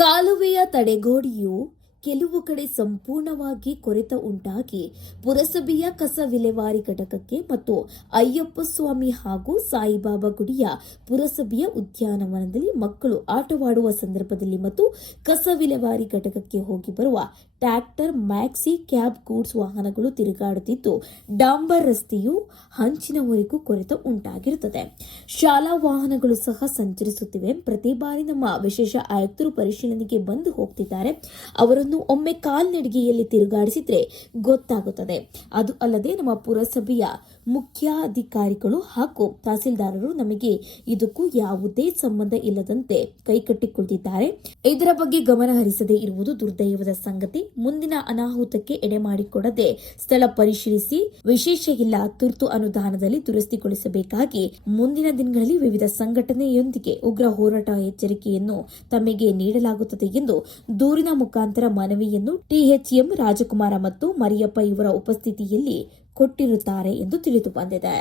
ಕಾಲುವೆಯ ತಡೆಗೋಡೆಯು ಕೆಲವು ಕಡೆ ಸಂಪೂರ್ಣವಾಗಿ ಕೊರೆತ ಉಂಟಾಗಿ ಪುರಸಭೆಯ ಕಸ ವಿಲೇವಾರಿ ಘಟಕಕ್ಕೆ ಮತ್ತು ಅಯ್ಯಪ್ಪ ಸ್ವಾಮಿ ಹಾಗೂ ಸಾಯಿಬಾಬಾ ಗುಡಿಯ ಪುರಸಭೆಯ ಉದ್ಯಾನವನದಲ್ಲಿ ಮಕ್ಕಳು ಆಟವಾಡುವ ಸಂದರ್ಭದಲ್ಲಿ ಮತ್ತು ಕಸ ವಿಲೇವಾರಿ ಘಟಕಕ್ಕೆ ಹೋಗಿ ಬರುವ ಟ್ರ್ಯಾಕ್ಟರ್, ಮ್ಯಾಕ್ಸಿ, ಕ್ಯಾಬ್, ಗೂಡ್ಸ್ ವಾಹನಗಳು ತಿರುಗಾಡುತ್ತಿದ್ದು ಡಾಂಬರ್ ರಸ್ತೆಯು ಹಂಚಿನವರೆಗೂ ಕೊರೆತ ಉಂಟಾಗಿರುತ್ತದೆ. ಶಾಲಾ ವಾಹನಗಳು ಸಹ ಸಂಚರಿಸುತ್ತಿವೆ. ಪ್ರತಿ ಬಾರಿ ನಮ್ಮ ವಿಶೇಷ ಆಯುಕ್ತರು ಪರಿಶೀಲನೆಗೆ ಬಂದು ಹೋಗ್ತಿದ್ದಾರೆ. ಅವರನ್ನು ಒಮ್ಮೆ ಕಾಲ್ನಡಿಗೆಯಲ್ಲಿ ತಿರುಗಾಡಿಸಿದ್ರೆ ಗೊತ್ತಾಗುತ್ತದೆ. ಅದು ಅಲ್ಲದೆ ನಮ್ಮ ಪುರಸಭೆಯ ಮುಖ್ಯಾಧಿಕಾರಿಗಳು ಹಾಗೂ ತಹಸೀಲ್ದಾರರು ನಮಗೆ ಇದಕ್ಕೂ ಯಾವುದೇ ಸಂಬಂಧ ಇಲ್ಲದಂತೆ ಕೈಕಟ್ಟಿಕೊಳ್ಳುತ್ತಿದ್ದಾರೆ. ಇದರ ಬಗ್ಗೆ ಗಮನ ಹರಿಸದೇ ಇರುವುದು ದುರ್ದೈವದ ಸಂಗತಿ. ಮುಂದಿನ ಅನಾಹುತಕ್ಕೆ ಎಡೆ ಮಾಡಿಕೊಡದೆ ಸ್ಥಳ ಪರಿಶೀಲಿಸಿ ವಿಶೇಷ ಇಲ್ಲ ತುರ್ತು ಅನುದಾನದಲ್ಲಿ ದುರಸ್ತಿಗೊಳಿಸಬೇಕಾಗಿ ಮುಂದಿನ ದಿನಗಳಲ್ಲಿ ವಿವಿಧ ಸಂಘಟನೆಯೊಂದಿಗೆ ಉಗ್ರ ಹೋರಾಟ ಎಚ್ಚರಿಕೆಯನ್ನು ತಮಗೆ ನೀಡಲಾಗುತ್ತದೆ ಎಂದು ದೂರಿನ ಮುಖಾಂತರ ಮನವಿಯನ್ನು ಟಿಎಚ್ಎಂ ರಾಜಕುಮಾರ ಮತ್ತು ಮರಿಯಪ್ಪ ಇವರ ಉಪಸ್ಥಿತಿಯಲ್ಲಿ ಕೊಟ್ಟಿರುತ್ತಾರೆ ಎಂದು ತಿಳಿದು ಬಂದಿದೆ.